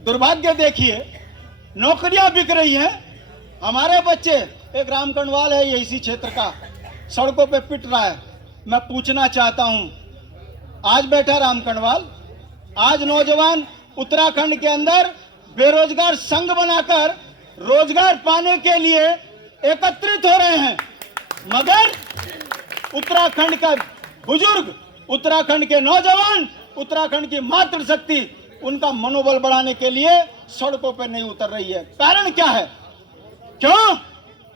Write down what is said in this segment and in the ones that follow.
दुर्भाग्य देखिए, नौकरियां बिक रही हैं। हमारे बच्चे, एक राम कणवाल है ये इसी क्षेत्र का, सड़कों पे पिट रहा है। मैं पूछना चाहता हूं, आज बैठा राम कणवाल, आज नौजवान उत्तराखंड के अंदर बेरोजगार संघ बनाकर रोजगार पाने के लिए एकत्रित हो रहे हैं, मगर उत्तराखंड का बुजुर्ग, उत्तराखंड के नौजवान, उत्तराखंड की मातृशक्ति उनका मनोबल बढ़ाने के लिए सड़कों पर नहीं उतर रही है। कारण क्या है? क्यों?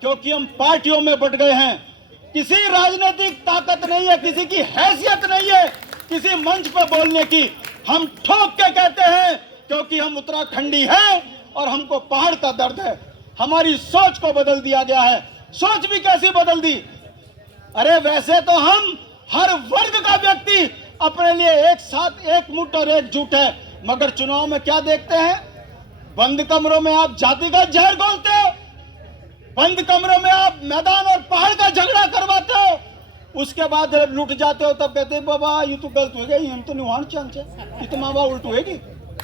क्योंकि हम पार्टियों में बट गए हैं। किसी राजनीतिक ताकत नहीं है, किसी की हैसियत नहीं है किसी मंच पर बोलने की। हम ठोक के कहते हैं क्योंकि हम उत्तराखंडी हैं और हमको पहाड़ का दर्द है। हमारी सोच को बदल दिया गया है। सोच भी कैसी बदल दी? अरे वैसे तो हम हर वर्ग का व्यक्ति अपने लिए एक साथ, एक मुट्ठ और एकजुट है, मगर चुनाव में क्या देखते हैं? बंद कमरों में आप जातिगत जहर घोलते हो, बंद कमरों में आप मैदान और पहाड़ का झगड़ा करवाते हो, उसके बाद लुट जाते हो, तब कहते हैं बाबा ये तो गलत हो गई, हम तो नहीं चाहते, ये तो माँ बाप उल्ट होगी,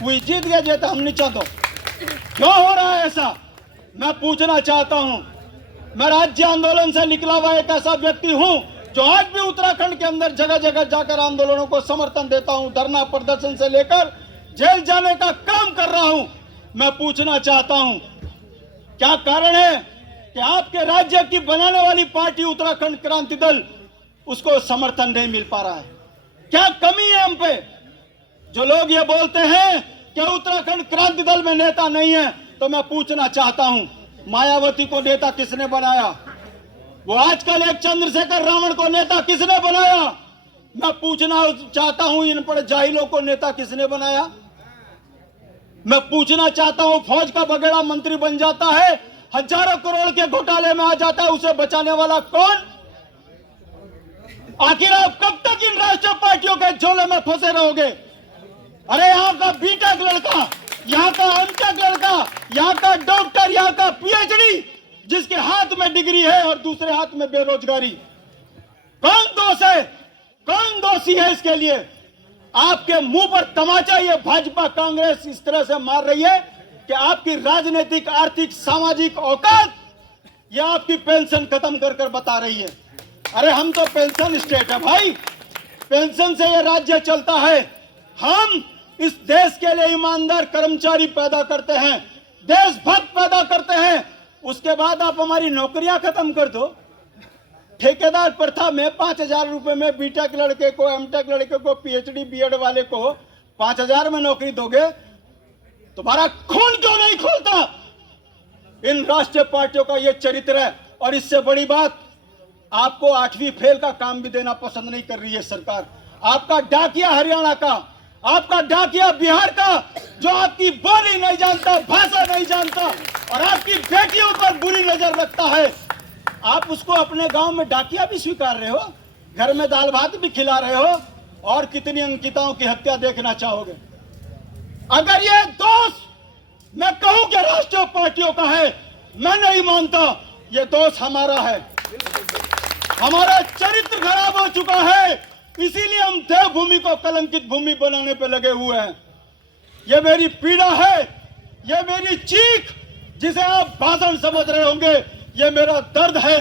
वो जीत गया जेता हम नहीं चाहते। क्यों हो रहा है ऐसा? मैं पूछना चाहता हूं। मैं राज्य आंदोलन से निकला हुआ एक ऐसा व्यक्ति हूं जो आज भी उत्तराखंड के अंदर जगह जगह जाकर आंदोलनों को समर्थन देता हूं, धरना प्रदर्शन से लेकर जेल जाने का काम कर रहा हूं। मैं पूछना चाहता हूं, क्या कारण है कि आपके राज्य की बनाने वाली पार्टी उत्तराखंड क्रांति दल, उसको समर्थन नहीं मिल पा रहा है? क्या कमी है हम पे? जो लोग ये बोलते हैं कि उत्तराखंड क्रांति दल में नेता नहीं है, तो मैं पूछना चाहता हूं, मायावती को नेता किसने बनाया? वो आजकल एक चंद्रशेखर रावण को नेता किसने बनाया? मैं पूछना चाहता हूं, इन पर जाहिलों को नेता किसने बनाया? मैं पूछना चाहता हूं, फौज का बगेड़ा मंत्री बन जाता है, हजारों करोड़ के घोटाले में आ जाता है, उसे बचाने वाला कौन? आखिर आप कब तक इन राष्ट्रीय पार्टियों के झोले में फंसे रहोगे? अरे यहाँ का बीटेक लड़का, यहाँ का एमटेक लड़का, यहाँ का डॉक्टर, यहाँ का पीएचडी, जिसके हाथ में डिग्री है और दूसरे हाथ में बेरोजगारी, कौन दोष है? कौन दोषी है इसके लिए? आपके मुंह पर तमाचा ये भाजपा कांग्रेस इस तरह से मार रही है कि आपकी राजनीतिक, आर्थिक, सामाजिक औकात ये आपकी पेंशन खत्म कर कर बता रही है। अरे हम तो पेंशन स्टेट है भाई, पेंशन से ये राज्य चलता है। हम इस देश के लिए ईमानदार कर्मचारी पैदा करते हैं, देशभक्त पैदा करते हैं, उसके बाद आप हमारी नौकरियां खत्म कर दो। ठेकेदार प्रथा में 5,000 रुपए में बीटेक लड़के को, एमटेक लड़के को, पीएचडी बीएड वाले को 5,000 में नौकरी दोगे, तुम्हारा खून क्यों नहीं खोलता? इन राष्ट्रीय पार्टियों का यह चरित्र है। और इससे बड़ी बात, आपको 8वीं फेल का काम भी देना पसंद नहीं कर रही है सरकार। आपका डाकिया हरियाणा का, आपका डाकिया बिहार का, जो आपकी बोली नहीं जानता, भाषा नहीं जानता और आपकी बेटियों पर बुरी नजर रखता है, आप उसको अपने गांव में डाकिया भी स्वीकार रहे हो, घर में दाल भात भी खिला रहे हो, और कितनी अंकिताओं की हत्या देखना चाहोगे? अगर ये दोष मैं कहूं कि राष्ट्रीय पार्टियों का है, मैं नहीं मानता। ये दोष हमारा है। हमारा चरित्र खराब हो चुका है, इसीलिए हम देवभूमि को कलंकित भूमि बनाने पे लगे हुए हैं। ये मेरी पीड़ा है, ये मेरी चीख, जिसे आप भाषण समझ रहे होंगे, ये मेरा दर्द है।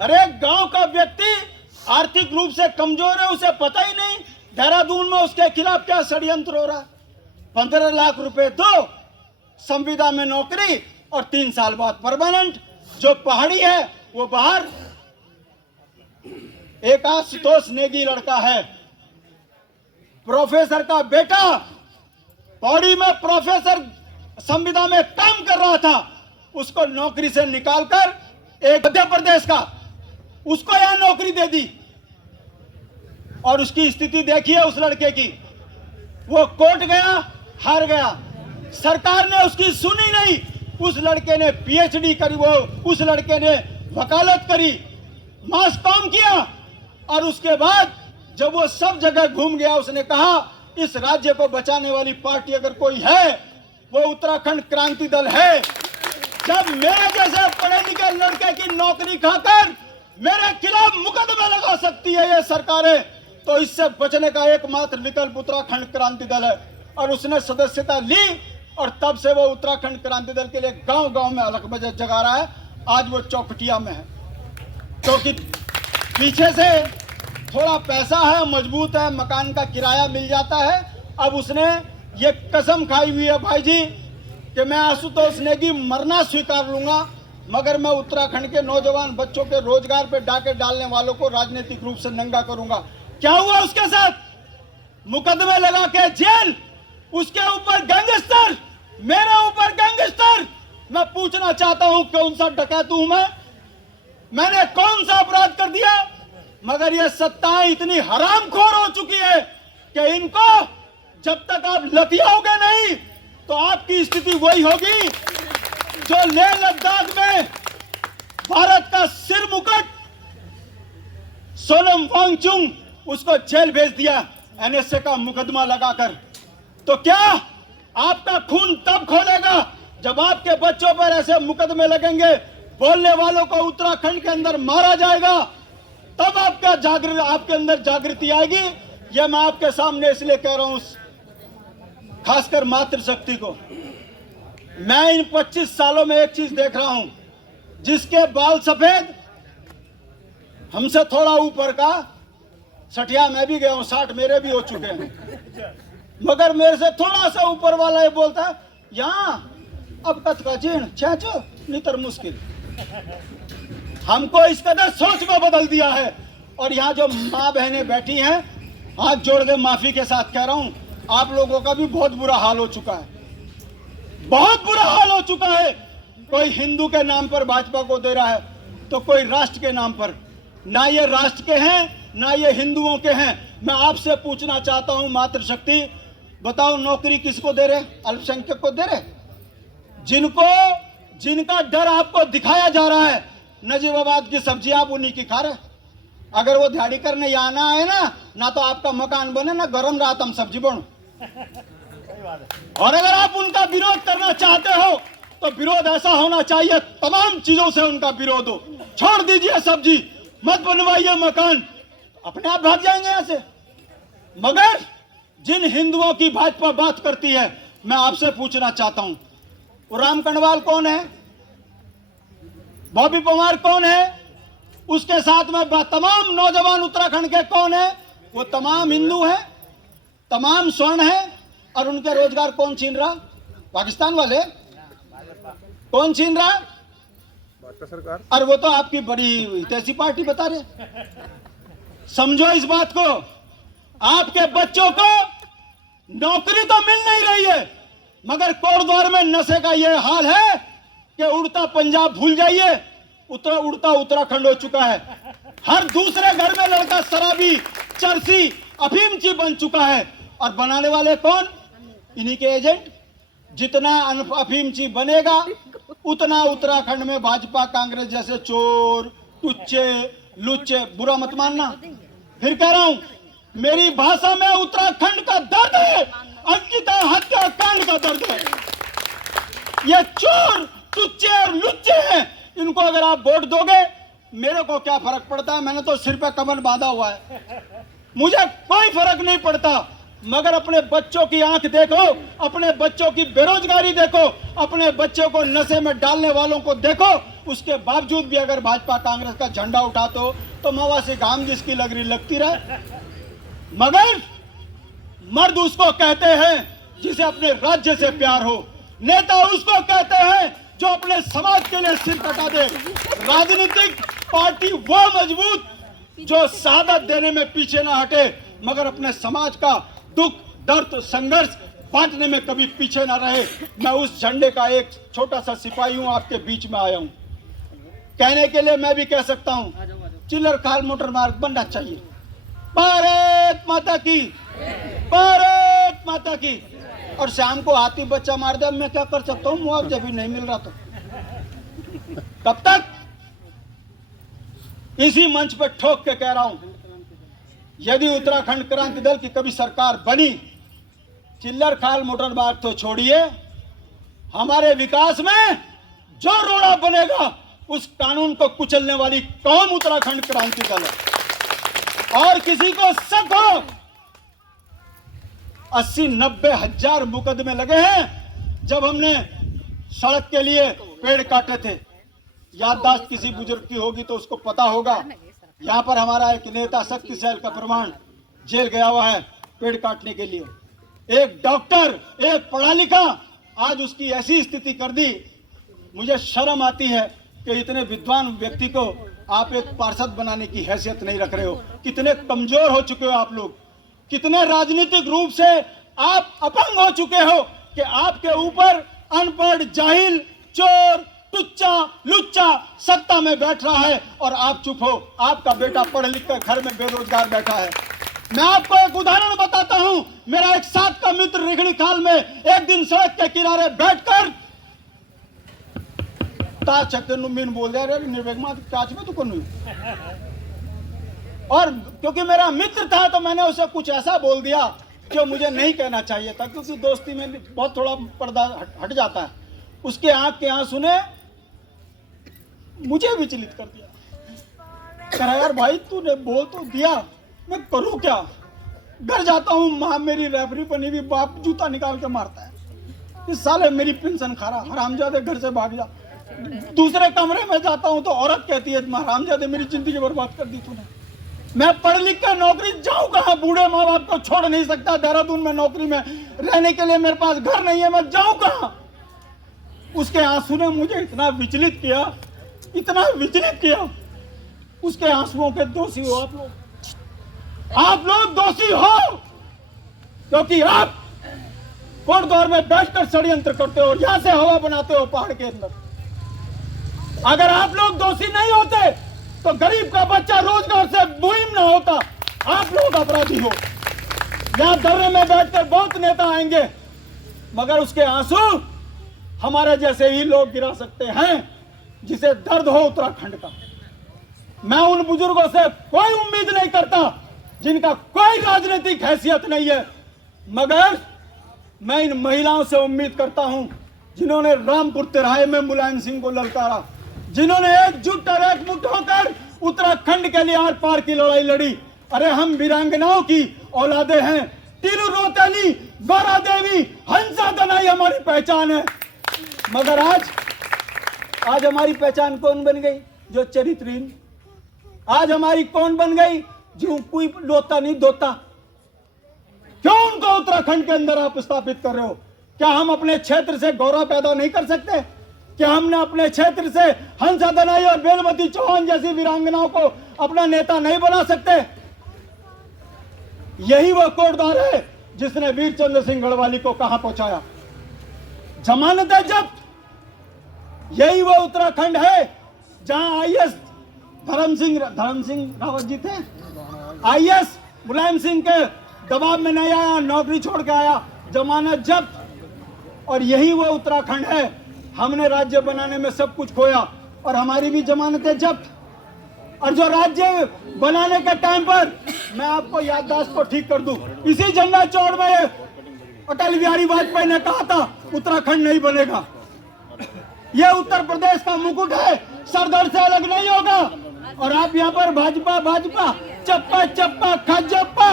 अरे गांव का व्यक्ति आर्थिक रूप से कमजोर है, उसे पता ही नहीं देहरादून में उसके खिलाफ क्या षड्यंत्र हो रहा है। 15 लाख रुपए दो, संविदा में नौकरी और 3 साल बाद परमानेंट। जो पहाड़ी है वो बाहर। एक आशुतोष नेगी लड़का है, प्रोफेसर का बेटा, पौड़ी में प्रोफेसर संविदा में काम कर रहा था, उसको नौकरी से निकालकर एक मध्य प्रदेश का, उसको यहां नौकरी दे दी। और उसकी स्थिति देखिए उस लड़के की, वो कोर्ट गया, हार गया, सरकार ने उसकी सुनी नहीं। उस लड़के ने पीएचडी करी, वो उस लड़के ने वकालत करी, मास काम किया, और उसके बाद जब वो सब जगह घूम गया, उसने कहा इस राज्य को बचाने वाली पार्टी अगर कोई है वो उत्तराखंड क्रांति दल है। जब मेरे जैसे पढ़े लिखे लड़के की नौकरी खाकर मेरे खिलाफ मुकदमा लगा सकती है ये सरकारें, तो इससे बचने का एकमात्र विकल्प उत्तराखंड क्रांति दल है। और उसने सदस्यता ली और तब से वो उत्तराखंड क्रांति दल के लिए गांव गांव में अलग बजट जगा रहा है। आज वो चौखटिया में है क्योंकि पीछे से थोड़ा पैसा है, मजबूत है, मकान का किराया मिल जाता है। अब उसने ये कसम खाई हुई है भाई जी कि मैं आशुतोष नेगी मरना स्वीकार लूंगा, मगर मैं उत्तराखंड के नौजवान बच्चों के रोजगार पे डाके डालने वालों को राजनीतिक रूप से नंगा करूंगा। क्या हुआ उसके साथ? मुकदमे लगा के जेल, उसके ऊपर गैंगस्टर, मेरे ऊपर गैंगस्टर। मैं पूछना चाहता हूं कौन सा डकैत हूं मैंने कौन सा अपराध कर दिया? मगर ये सत्ताएं इतनी हरामखोर हो चुकी है कि इनको जब तक आप लतियाओगे नहीं तो आपकी स्थिति वही होगी जो लेह लद्दाख में भारत का सिर मुकुट सोनम वांगचुक उसको जेल भेज दिया एनएसए का मुकदमा लगाकर। तो क्या आपका खून तब खोलेगा जब आपके बच्चों पर ऐसे मुकदमे लगेंगे, बोलने वालों को उत्तराखंड के अंदर मारा जाएगा, तब आपके अंदर जागृति आएगी। यह मैं आपके सामने इसलिए कह रहा हूं, खासकर मातृशक्ति को। मैं इन 25 सालों में एक चीज देख रहा हूं, जिसके बाल सफेद हमसे थोड़ा ऊपर का, 60 मैं भी गया हूं, 60 मेरे भी हो चुके हैं, मगर मेरे से थोड़ा सा ऊपर वाला ये बोलता है यहां अब कत का जीण छेचो नितर मुश्किल। हमको इस कदर सोच में बदल दिया है। और यहाँ जो माँ बहनें बैठी हैं, हाथ जोड़ के माफी के साथ कह रहा हूं, आप लोगों का भी बहुत बुरा हाल हो चुका है, बहुत बुरा हाल हो चुका है। कोई हिंदू के नाम पर भाजपा को दे रहा है तो कोई राष्ट्र के नाम पर। ना ये राष्ट्र के हैं ना ये हिंदुओं के हैं। मैं आपसे पूछना चाहता हूं मातृशक्ति, बताओ नौकरी किसको दे रहे? अल्पसंख्यक को दे रहे? जिनका डर आपको दिखाया जा रहा है, नजीबाबाद की सब्जी आप उन्हीं की खा रहे। अगर वो दिहाड़ी करने यहाँ ना आए ना तो आपका मकान बने ना गरम रात हम सब्जी बनो। और अगर आप उनका विरोध करना चाहते हो तो विरोध ऐसा होना चाहिए, तमाम चीजों से उनका विरोध हो। छोड़ दीजिए सब्जी, मत बनवाइए मकान, अपने आप भाग जाएंगे यहां से। मगर जिन हिंदुओं की भाजपा बात करती है, मैं आपसे पूछना चाहता हूं, वो राम कणवाल कौन है? बॉबी पवार कौन है? उसके साथ में तमाम नौजवान उत्तराखंड के कौन है? वो तमाम हिंदू हैं, तमाम स्वर्ण हैं। और उनके रोजगार कौन छीन रहा? पाकिस्तान वाले। कौन छीन रहा? भाजपा सरकार। और वो तो आपकी बड़ी तेजी पार्टी बता रहे। समझो इस बात को, आपके बच्चों को नौकरी तो मिल नहीं रही है, मगर कोटद्वार में नशे का यह हाल है कि उड़ता पंजाब भूल जाइए, उड़ता उत्तराखंड हो चुका है। हर दूसरे घर में लड़का शराबी, चरसी, अफीमची बन चुका है। और बनाने वाले कौन? इन्हीं के एजेंट। जितना अफीमची बनेगा उतना उत्तराखंड में भाजपा कांग्रेस जैसे चोर, टुच्चे, लुच्चे, बुरा मत मानना, फिर कह रहा हूं, मेरी भाषा में उत्तराखंड का दर्द है, अंकिता हत्याकांड का दर्द है। ये चोर, टुच्चे और लुच्चे हैं, इनको अगर आप वोट दोगे, मेरे को क्या फर्क पड़ता है? मैंने तो सिर पे कमर बांधा हुआ है, मुझे कोई फर्क नहीं पड़ता। मगर अपने बच्चों की आंख देखो, अपने बच्चों की बेरोजगारी देखो, अपने बच्चों को नशे में डालने वालों को देखो। उसके बावजूद भी अगर भाजपा कांग्रेस का झंडा उठाते हो तो मवा से घाम जिसकी लग रही लगती रहे। मगर मर्द उसको कहते हैं जिसे अपने राज्य से प्यार हो, नेता उसको कहते हैं जो अपने समाज के लिए सिर कटा दे। राजनीतिक पार्टी वो मजबूत जो शहादत देने में पीछे ना हटे, मगर अपने समाज का दुख, दर्द, संघर्ष बांटने में कभी पीछे ना रहे। मैं उस झंडे का एक छोटा सा सिपाही हूं, आपके बीच में आया हूं। कहने के लिए मैं भी कह सकता हूं, चिल्लर खाल मोटर मार्ग बनना चाहिए। भारत माता की, भारत माता की। और शाम को हाथी बच्चा मार दे, मैं क्या कर सकता हूं? मुआवजा भी नहीं मिल रहा तो कब तक? इसी मंच पर ठोक के कह रहा हूं, यदि उत्तराखंड क्रांति दल की कभी सरकार बनी, चिल्लर खाल मोटर मार्ग तो छोड़िए, हमारे विकास में जो रोड़ा बनेगा उस कानून को कुचलने वाली कौम उत्तराखंड क्रांति दल है। और किसी को शक हो 80-90 हजार मुकदमे लगे हैं, जब हमने सड़क के लिए पेड़ काटे थे। याददाश्त किसी बुजुर्ग की होगी तो उसको पता होगा। यहाँ पर हमारा एक नेता शक्तिशाली का प्रमाण जेल गया हुआ है पेड़ काटने के लिए। एक डॉक्टर, एक पढ़ा लिखा, आज उसकी ऐसी स्थिति कर दी। मुझे शर्म आती है कि इतने विद्वान व्यक्ति को आप एक पार्षद बनाने की हैसियत नहीं रख रहे हो। कितने कमजोर हो चुके हो आप लोग, कितने राजनीतिक रूप से आप अपंग हो चुके हो कि आपके ऊपर अनपढ़, जाहिल, चोर, टुच्चा, लुच्चा सत्ता में बैठ रहा है और आप चुप हो। आपका बेटा पढ़ लिख कर घर में बेरोजगार बैठा है। मैं आपको एक उदाहरण बताता हूं। मेरा एक साथ का मित्र रिगणी खाल में एक दिन सड़क के किनारे बैठकर मीन बोल दिया, काच में तो और क्योंकि मेरा मित्र था तो मैंने उसे कुछ ऐसा बोल दिया जो मुझे नहीं कहना चाहिए था, क्योंकि दोस्ती में भी बहुत थोड़ा पर्दा हट जाता है। उसके आंख के आंसू ने मुझे विचलित कर दिया। कह यार भाई तूने बोल तो दिया, मैं करूं क्या? घर जाता हूं, मां मेरी रेफरी बनी हुई, बाप जूता निकाल के मारता है, इस साले मेरी पेंशन खा रहा, हरामजादे घर से भाग जा। दूसरे कमरे में जाता हूं तो औरत कहती है हरामजादे मेरी जिंदगी बर्बाद कर दी तूने। मैं पढ़ लिख कर नौकरी जाऊं कहां? बूढ़े माँ बाप को छोड़ नहीं सकता। देहरादून में नौकरी में रहने के लिए मेरे पास घर नहीं है, मैं जाऊं कहां? उसके आंसू ने मुझे इतना विचलित किया, इतना विचलित किया। उसके आंसुओं के दोषी हो आप लोग। आप लोग दोषी हो क्योंकि आप कोटद्वार में बैठकर षड्यंत्र करते हो, यहां से हवा बनाते हो पहाड़ के अंदर। अगर आप लोग दोषी नहीं होते तो गरीब का बच्चा रोजगार से मुहिम ना होता। आप लोग अपराधी हो। यहां दर्रे में बैठकर बहुत नेता आएंगे, मगर उसके आंसू हमारे जैसे ही लोग गिरा सकते हैं जिसे दर्द हो उत्तराखंड का। मैं उन बुजुर्गों से कोई उम्मीद नहीं करता जिनका कोई राजनीतिक हैसियत नहीं है, मगर मैं इन महिलाओं से उम्मीद करता हूं जिन्होंने रामपुर तिराहे में मुलायम सिंह को ललकारा, जिन्होंने एकजुट और एकमुठ होकर उत्तराखंड के लिए आर पार की लड़ाई लड़ी। अरे हम वीरांगनाओं की औलादे हैं। तीनू रोतेली, गौरा देवी, हंसा दनाई हमारी पहचान है। मगर आज हमारी पहचान कौन बन गई? जो चरित्रहीन। आज हमारी कौन बन गई? जो कोई लोता नहीं दोता। क्यों उनको उत्तराखंड के अंदर आप स्थापित कर रहे हो? क्या हम अपने क्षेत्र से गौरव पैदा नहीं कर सकते? क्या हमने अपने क्षेत्र से हंसा दनाई और बेलमती चौहान जैसी वीरांगनाओं को अपना नेता नहीं बना सकते? यही वो कोटद्वार है जिसने वीर चंद्र सिंह गढ़वाली को कहां पहुंचाया? जमानतें जब्त। यही वो उत्तराखंड है जहां आईएएस धर्म सिंह रावत जी थे। आईएएस मुलायम सिंह के दबाव में नहीं आया, नौकरी छोड़ के आया, जमानत जब्त। और यही वो उत्तराखंड है। हमने राज्य बनाने में सब कुछ खोया और हमारी भी जमानतें जब्त। और जो राज्य बनाने के टाइम पर, मैं आपको याददाश्त को ठीक कर दूं, इसी झंडा चौड़ में अटल बिहारी वाजपेयी ने कहा था उत्तराखंड नहीं बनेगा। यह उत्तर प्रदेश का मुकुट है, सरदार से अलग नहीं होगा। और आप यहाँ पर भाजपा भाजपा चप्पा चप्पा खजप्पा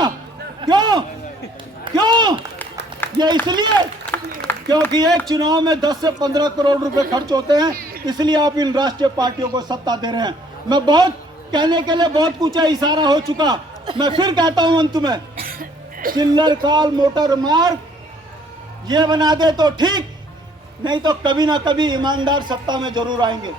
क्यों? ये इसलिए क्योंकि एक चुनाव में 10 से 15 करोड़ रुपए खर्च होते हैं, इसलिए आप इन राष्ट्रीय पार्टियों को सत्ता दे रहे हैं। मैं बहुत कहने के लिए बहुत कुछ है, इशारा हो चुका। मैं फिर कहता हूं अंत में, चिल्लर काल मोटर मार्ग ये बना दे तो ठीक, नहीं तो कभी ना कभी ईमानदार सत्ता में जरूर आएंगे।